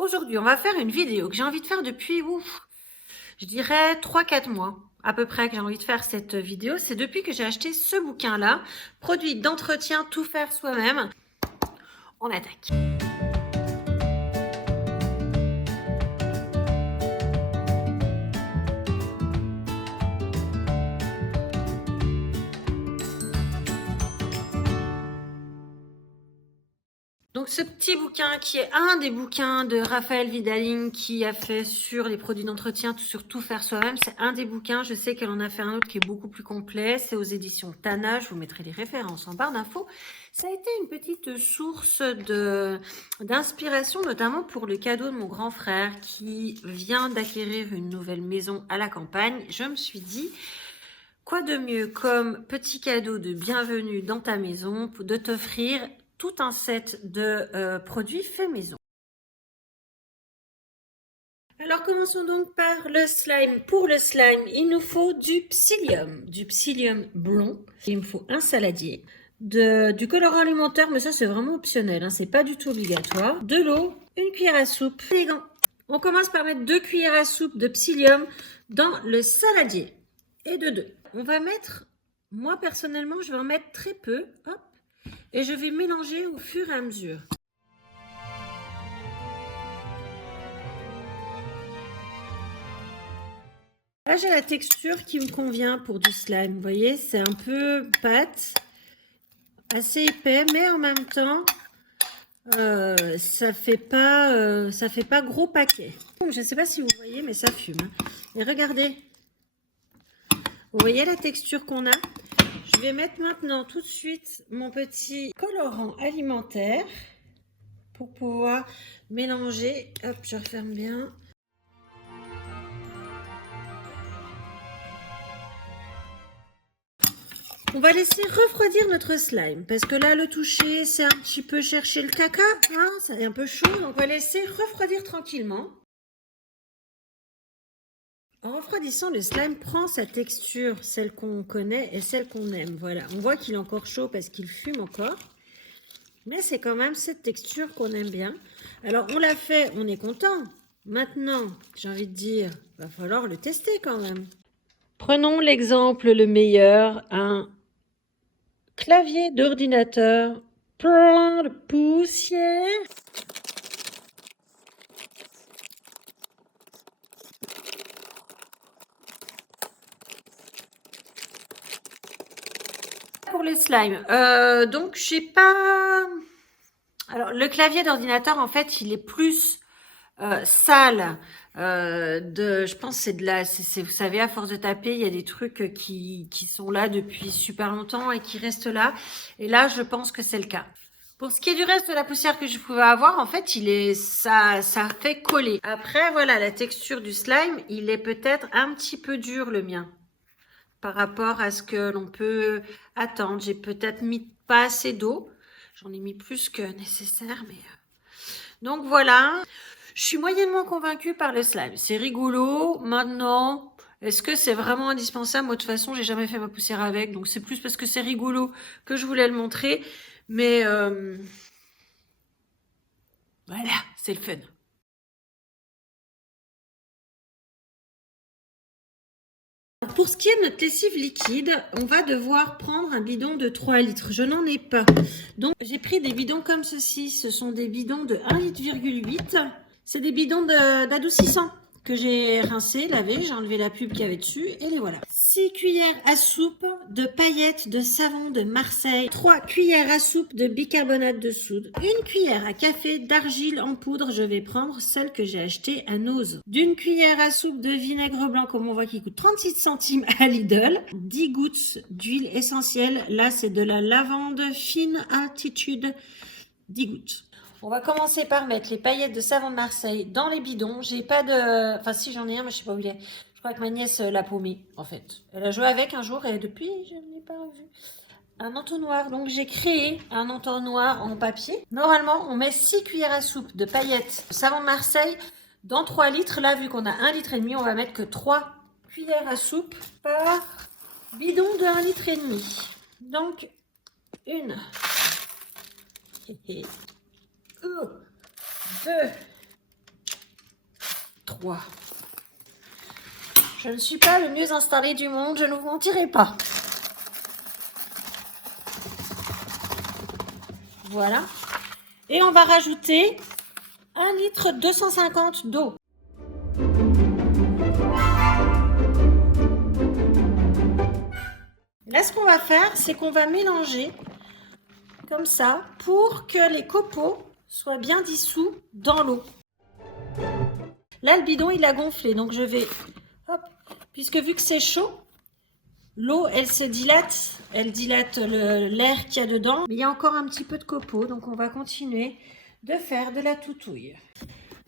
Aujourd'hui, on va faire une vidéo que j'ai envie de faire depuis, je dirais 3-4 mois à peu près que j'ai envie de faire cette vidéo. C'est depuis que j'ai acheté ce bouquin-là, Produits d'entretien, tout faire soi-même. On attaque. Donc ce petit bouquin qui est un des bouquins de Raphaël Vidaling qui a fait sur les produits d'entretien, sur tout faire soi-même, c'est un des bouquins. Je sais qu'elle en a fait un autre qui est beaucoup plus complet, c'est aux éditions Tana, je vous mettrai les références en barre d'infos. Ça a été une petite source d'inspiration, notamment pour le cadeau de mon grand frère qui vient d'acquérir une nouvelle maison à la campagne. Je me suis dit, quoi de mieux comme petit cadeau de bienvenue dans ta maison de t'offrir tout un set de produits faits maison. Alors commençons donc par le slime. Pour le slime, il nous faut du psyllium blond. Il me faut un saladier, du colorant alimentaire, mais ça c'est vraiment optionnel, hein, c'est pas du tout obligatoire. De l'eau, une cuillère à soupe. Les gants. On commence par mettre 2 cuillères à soupe de psyllium dans le saladier. Et de 2. On va mettre, moi personnellement, je vais en mettre très peu. Hop. Et je vais mélanger au fur et à mesure. Là, j'ai la texture qui me convient pour du slime. Vous voyez, c'est un peu pâte, assez épais, mais en même temps, ça fait pas gros paquet. Je ne sais pas si vous voyez, mais ça fume. Hein. Et regardez, vous voyez la texture qu'on a? Je vais mettre maintenant tout de suite mon petit colorant alimentaire pour pouvoir mélanger. Hop, je referme bien. On va laisser refroidir notre slime parce que là, le toucher, c'est un petit peu chercher le caca. Hein, c'est un peu chaud, donc on va laisser refroidir tranquillement. En refroidissant, le slime prend sa texture, celle qu'on connaît et celle qu'on aime. Voilà, on voit qu'il est encore chaud parce qu'il fume encore. Mais c'est quand même cette texture qu'on aime bien. Alors, on l'a fait, on est content. Maintenant, j'ai envie de dire, va falloir le tester quand même. Prenons l'exemple le meilleur, un clavier d'ordinateur plein de poussière. Pour les slimes, donc j'ai pas... Alors le clavier d'ordinateur en fait il est plus sale. Je pense c'est de la... vous savez, à force de taper, il y a des trucs qui sont là depuis super longtemps et qui restent là. Et là, je pense que c'est le cas. Pour ce qui est du reste de la poussière que je pouvais avoir, en fait, ça fait coller. Après, voilà, la texture du slime, il est peut-être un petit peu dur, le mien, par rapport à ce que l'on peut attendre. J'ai peut-être mis pas assez d'eau. J'en ai mis plus que nécessaire, mais... Donc voilà, je suis moyennement convaincue par le slime. C'est rigolo. Maintenant, est-ce que c'est vraiment indispensable? Moi, de toute façon, j'ai jamais fait ma poussière avec, donc c'est plus parce que c'est rigolo que je voulais le montrer. Mais voilà, c'est le fun. Pour ce qui est de notre lessive liquide, on va devoir prendre un bidon de 3 litres. Je n'en ai pas. Donc, j'ai pris des bidons comme ceci. Ce sont des bidons de 1,8 litre. C'est des bidons d'adoucissant que j'ai rincé, lavé. J'ai enlevé la pub qu'il y avait dessus et les voilà. 6 cuillères à soupe de paillettes de savon de Marseille. 3 cuillères à soupe de bicarbonate de soude. 1 cuillère à café d'argile en poudre. Je vais prendre celle que j'ai achetée à Nose. D'une cuillère à soupe de vinaigre blanc, comme on voit, qui coûte 36 centimes à Lidl. 10 gouttes d'huile essentielle. Là, c'est de la lavande fine altitude. 10 gouttes. On va commencer par mettre les paillettes de savon de Marseille dans les bidons. J'ai pas de... Enfin, si, j'en ai un, mais je sais pas où il est. Je crois que ma nièce l'a paumé, en fait. Elle a joué avec un jour et depuis, je ne l'ai pas revu. Un entonnoir. Donc, j'ai créé un entonnoir en papier. Normalement, on met 6 cuillères à soupe de paillettes de savon de Marseille dans 3 litres. Là, vu qu'on a 1,5 litre, on va mettre que 3 cuillères à soupe par bidon de 1,5 litre. Donc, une... 2, 3. Je ne suis pas le mieux installé du monde, je ne vous mentirai pas. Voilà. Et on va rajouter 1 litre 250 d'eau. Là, ce qu'on va faire, c'est qu'on va mélanger comme ça pour que les copeaux soient bien dissous dans l'eau. Là, le bidon, il a gonflé, donc je vais, hop, puisque vu que c'est chaud, l'eau, elle se dilate, elle dilate l'air qu'il y a dedans. Mais il y a encore un petit peu de copeaux, donc on va continuer de faire de la toutouille.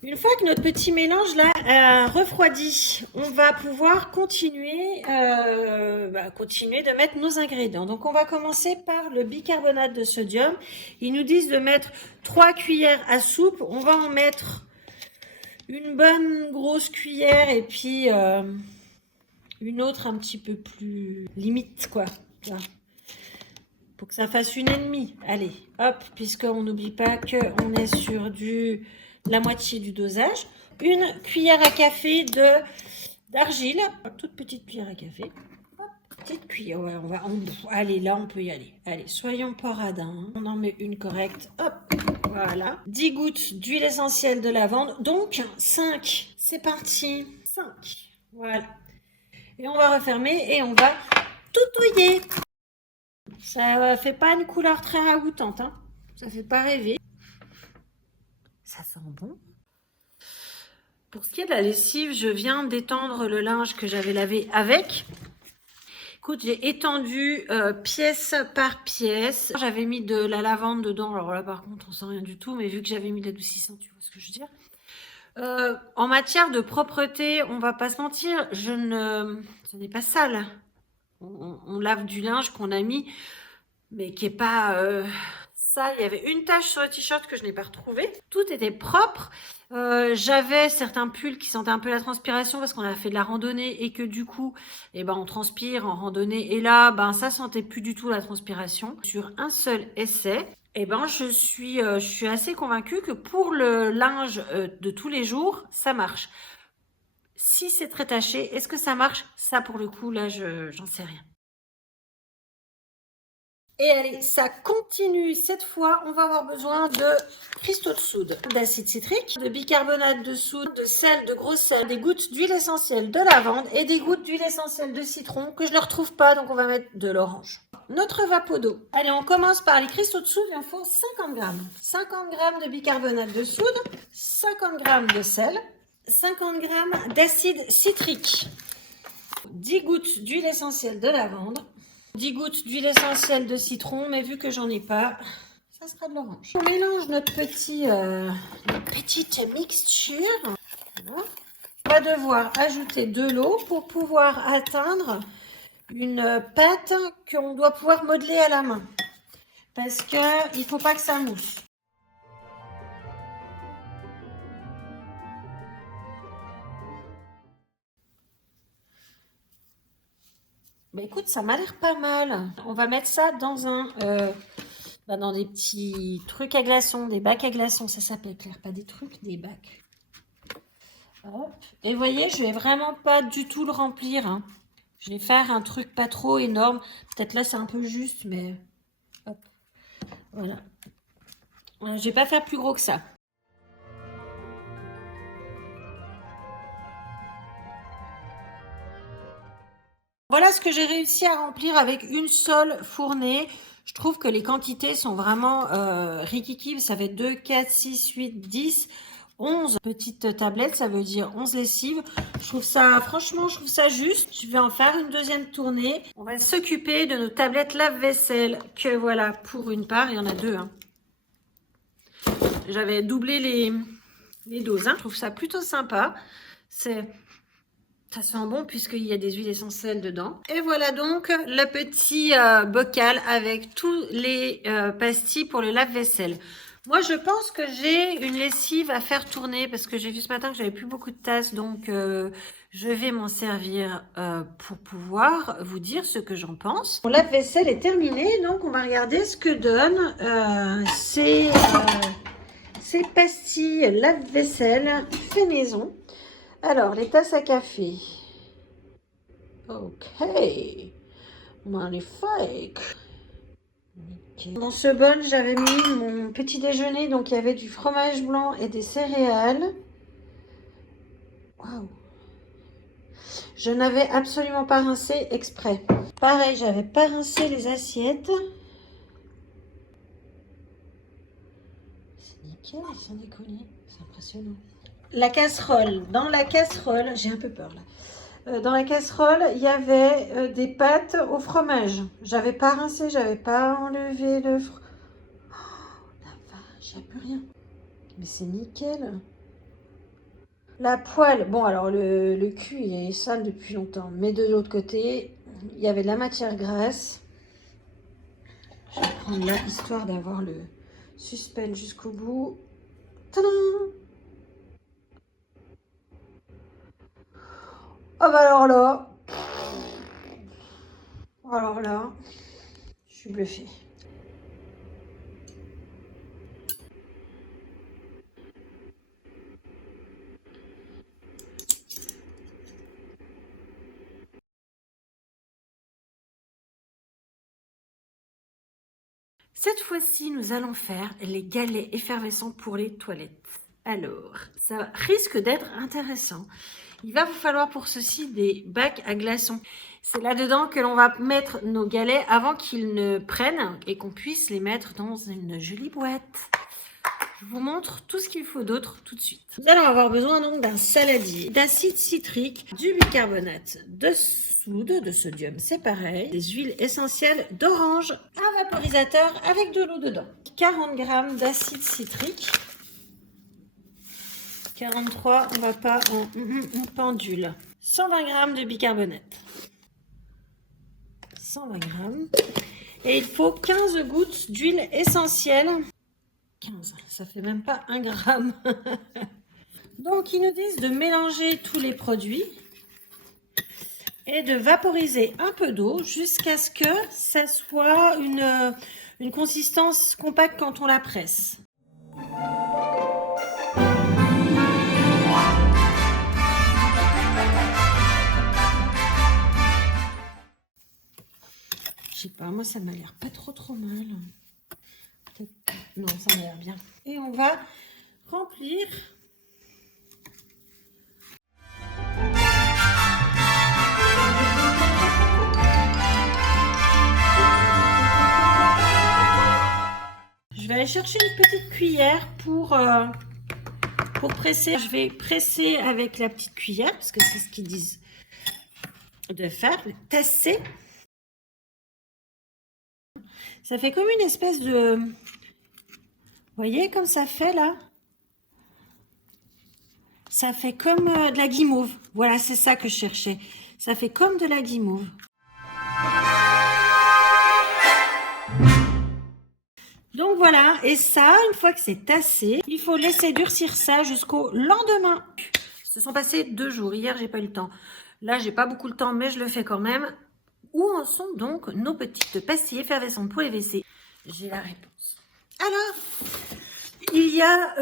Une fois que notre petit mélange là a refroidi, on va pouvoir continuer de mettre nos ingrédients. Donc on va commencer par le bicarbonate de sodium. Ils nous disent de mettre 3 cuillères à soupe. On va en mettre une bonne grosse cuillère et puis une autre un petit peu plus limite quoi. Là. Pour que ça fasse 1,5. Allez, hop, puisqu'on n'oublie pas qu'on est sur la moitié du dosage. Une cuillère à café d'argile, toute petite cuillère à café. Hop, petite cuillère, allez, là on peut y aller. Allez, soyons pas radins, on en met une correcte. Hop, voilà. 10 gouttes d'huile essentielle de lavande, donc 5. C'est parti, 5. Voilà. Et on va refermer et on va toutouiller. Ça fait pas une couleur très ragoûtante, hein. Ça fait pas rêver. Ça sent bon. Pour ce qui est de la lessive, je viens d'étendre le linge que j'avais lavé avec. Écoute, j'ai étendu pièce par pièce. J'avais mis de la lavande dedans. Alors là, par contre, on sent rien du tout. Mais vu que j'avais mis de l'adoucissant, tu vois ce que je veux dire. En matière de propreté, on va pas se mentir, ce n'est pas sale. On lave du linge qu'on a mis, mais qui est pas... Ça, il y avait une tache sur le t-shirt que je n'ai pas retrouvé. Tout était propre. J'avais certains pulls qui sentaient un peu la transpiration parce qu'on a fait de la randonnée et que du coup, on transpire en randonnée. Et là, ça sentait plus du tout la transpiration. Sur un seul essai, je suis assez convaincue que pour le linge de tous les jours, ça marche. Si c'est très taché, est-ce que ça marche? Ça, pour le coup, là, j'en sais rien. Et allez, ça continue. Cette fois, on va avoir besoin de cristaux de soude, d'acide citrique, de bicarbonate de soude, de sel, de gros sel, des gouttes d'huile essentielle de lavande et des gouttes d'huile essentielle de citron que je ne retrouve pas, donc on va mettre de l'orange. Notre vapeau d'eau. Allez, on commence par les cristaux de soude. Il en faut 50 grammes. 50 grammes de bicarbonate de soude, 50 grammes de sel, 50 grammes d'acide citrique, 10 gouttes d'huile essentielle de lavande, 10 gouttes d'huile essentielle de citron, mais vu que j'en ai pas, ça sera de l'orange. On mélange notre petite mixture. Voilà. On va devoir ajouter de l'eau pour pouvoir atteindre une pâte qu'on doit pouvoir modeler à la main. Parce qu'il ne faut pas que ça mousse. Écoute, ça m'a l'air pas mal. On va mettre ça dans dans des petits trucs à glaçons, des bacs à glaçons, ça s'appelle, Claire, pas des trucs, des bacs. Hop. Et vous voyez, je vais vraiment pas du tout le remplir, hein. Je vais faire un truc pas trop énorme. Peut-être là, c'est un peu juste, mais hop. Voilà. Je vais pas faire plus gros que ça. Voilà ce que j'ai réussi à remplir avec une seule fournée. Je trouve que les quantités sont vraiment riquiquibles. Ça fait 2, 4, 6, 8, 10, 11 petites tablettes. Ça veut dire 11 lessives. Franchement, je trouve ça juste. Je vais en faire une deuxième tournée. On va s'occuper de nos tablettes lave-vaisselle. Que voilà, pour une part, il y en a 2. Hein. J'avais doublé les doses. Hein. Je trouve ça plutôt sympa. Ça sent bon puisqu'il y a des huiles essentielles dedans. Et voilà donc le petit bocal avec tous les pastilles pour le lave-vaisselle. Moi, je pense que j'ai une lessive à faire tourner parce que j'ai vu ce matin que j'avais plus beaucoup de tasses. Donc, je vais m'en servir pour pouvoir vous dire ce que j'en pense. Mon lave-vaisselle est terminé. Donc, on va regarder ce que donnent ces pastilles lave-vaisselle fait maison. Alors, les tasses à café. Ok. Magnifique. Nickel. Dans ce bol, j'avais mis mon petit déjeuner. Donc, il y avait du fromage blanc et des céréales. Waouh. Je n'avais absolument pas rincé exprès. Pareil, j'avais pas rincé les assiettes. C'est nickel, sans déconner. C'est impressionnant. La casserole. Dans la casserole, j'ai un peu peur là. Dans la casserole, il y avait des pâtes au fromage. J'avais pas rincé, j'avais pas enlevé le fromage. Oh, la vache, il n'y a plus rien. Mais c'est nickel. La poêle, bon alors le cul il est sale depuis longtemps. Mais de l'autre côté, il y avait de la matière grasse. Je vais prendre là, histoire d'avoir le suspense jusqu'au bout. Tadam! Oh bah alors là, je suis bluffée. Cette fois-ci, nous allons faire les galets effervescents pour les toilettes. Alors, ça risque d'être intéressant. Il va vous falloir pour ceci des bacs à glaçons. C'est là-dedans que l'on va mettre nos galets avant qu'ils ne prennent et qu'on puisse les mettre dans une jolie boîte. Je vous montre tout ce qu'il faut d'autre tout de suite. Nous allons avoir besoin donc d'un saladier, d'acide citrique, du bicarbonate de soude, de sodium, c'est pareil, des huiles essentielles d'orange, un vaporisateur avec de l'eau dedans, 40 g d'acide citrique, 43, on va pas en pendule, 120 g de bicarbonate, 120 g, et il faut 15 gouttes d'huile essentielle. 15, ça fait même pas 1 gramme. Donc, ils nous disent de mélanger tous les produits et de vaporiser un peu d'eau jusqu'à ce que ça soit une consistance compacte quand on la presse. Je sais pas, moi ça m'a l'air pas trop mal. Non, ça m'a l'air bien. Et on va remplir. Je vais aller chercher une petite cuillère pour presser. Je vais presser avec la petite cuillère parce que c'est ce qu'ils disent de faire. Tasser. Ça fait comme une espèce de... Vous voyez comme ça fait là? Ça fait comme de la guimauve. Voilà, c'est ça que je cherchais. Ça fait comme de la guimauve. Donc voilà, et ça, une fois que c'est tassé, il faut laisser durcir ça jusqu'au lendemain. Se sont passés 2 jours. Hier, j'ai pas eu le temps. Là, j'ai pas beaucoup le temps, mais je le fais quand même. Où en sont donc nos petites pastilles effervescentes pour les WC? J'ai la réponse. Alors, il y a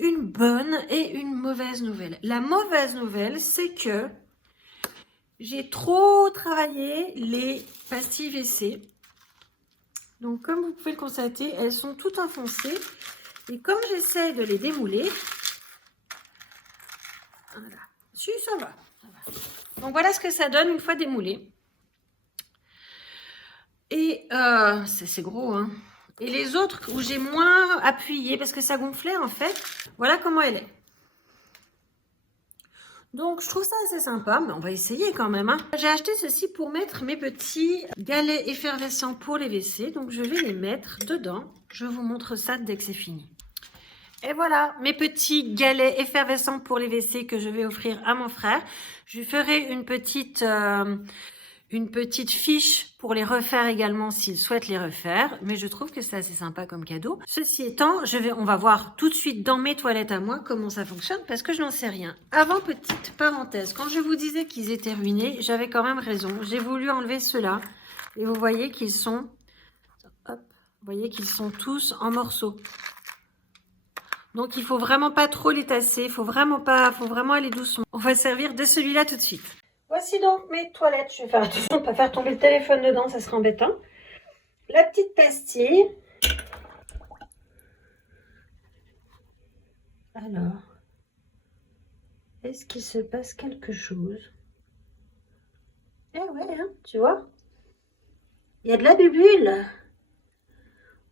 une bonne et une mauvaise nouvelle. La mauvaise nouvelle, c'est que j'ai trop travaillé les pastilles WC. Donc, comme vous pouvez le constater, elles sont toutes enfoncées. Et comme j'essaie de les démouler, voilà. Si, ça va. Donc, voilà ce que ça donne une fois démoulé. Et c'est gros, hein. Et les autres où j'ai moins appuyé parce que ça gonflait en fait, voilà comment elle est. Donc je trouve ça assez sympa, mais on va essayer quand même, hein. J'ai acheté ceci pour mettre mes petits galets effervescents pour les WC, donc je vais les mettre dedans. Je vous montre ça dès que c'est fini. Et voilà, mes petits galets effervescents pour les WC que je vais offrir à mon frère. Je lui ferai une petite fiche pour les refaire également s'il souhaite les refaire, mais je trouve que c'est assez sympa comme cadeau. Ceci étant, on va voir tout de suite dans mes toilettes à moi comment ça fonctionne parce que je n'en sais rien. Avant, petite parenthèse, quand je vous disais qu'ils étaient ruinés, j'avais quand même raison. J'ai voulu enlever ceux-là et vous voyez qu'ils sont, hop, vous voyez qu'ils sont tous en morceaux. Donc il faut vraiment pas trop les tasser, faut vraiment aller doucement. On va servir de celui-là tout de suite. Voici donc mes toilettes. Je vais faire attention de ne pas faire tomber le téléphone dedans, ça serait embêtant. La petite pastille. Alors, est-ce qu'il se passe quelque chose? Eh ouais, hein, tu vois? Il y a de la bubule.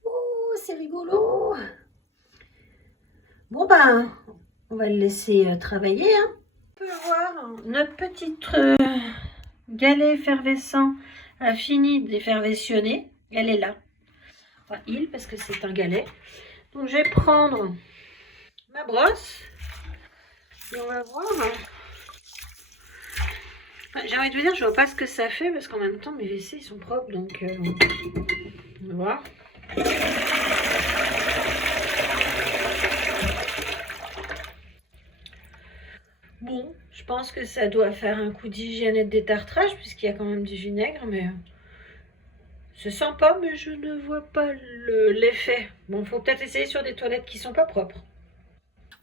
Oh, c'est rigolo. Bon ben, on va le laisser travailler. Hein. On peut voir notre petite galet effervescent a fini d'effervestionner. Elle est là. Enfin, il, parce que c'est un galet. Donc, je vais prendre ma brosse. Et on va voir. J'ai envie de vous dire, je vois pas ce que ça fait parce qu'en même temps, mes WC ils sont propres. Donc, on va voir. Bon, je pense que ça doit faire un coup d'hygiène et de détartrage puisqu'il y a quand même du vinaigre, mais je sens pas, mais je ne vois pas l'effet. Bon, faut peut-être essayer sur des toilettes qui sont pas propres.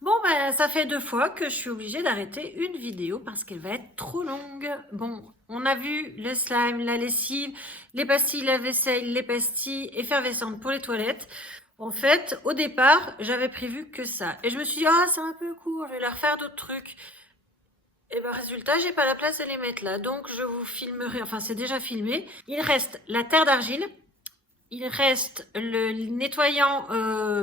Bon, ben, ça fait 2 fois que je suis obligée d'arrêter une vidéo parce qu'elle va être trop longue. Bon, on a vu le slime, la lessive, les pastilles lave-vaisselle, les pastilles effervescentes pour les toilettes. En fait, au départ, j'avais prévu que ça. Et je me suis dit, ah, c'est un peu court, je vais leur faire d'autres trucs. Et ben résultat, j'ai pas la place de les mettre là. Donc, je vous filmerai, enfin, c'est déjà filmé. Il reste la terre d'argile. Il reste le nettoyant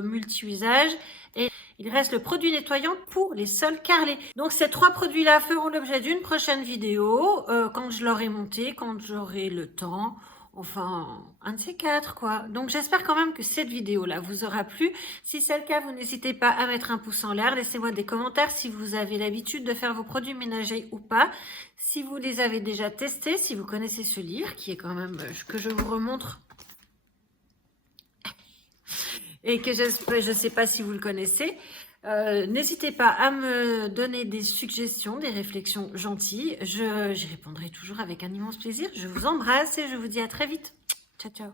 multi-usage et il reste le produit nettoyant pour les sols carrelés. Donc ces 3 produits-là feront l'objet d'une prochaine vidéo quand je l'aurai monté, quand j'aurai le temps. Enfin, un de ces 4 quoi. Donc j'espère quand même que cette vidéo-là vous aura plu. Si c'est le cas, vous n'hésitez pas à mettre un pouce en l'air. Laissez-moi des commentaires si vous avez l'habitude de faire vos produits ménagers ou pas. Si vous les avez déjà testés, si vous connaissez ce livre qui est quand même, que je vous remontre. Et que je ne sais pas si vous le connaissez. N'hésitez pas à me donner des suggestions, des réflexions gentilles. J'y répondrai toujours avec un immense plaisir. Je vous embrasse et je vous dis à très vite. Ciao, ciao.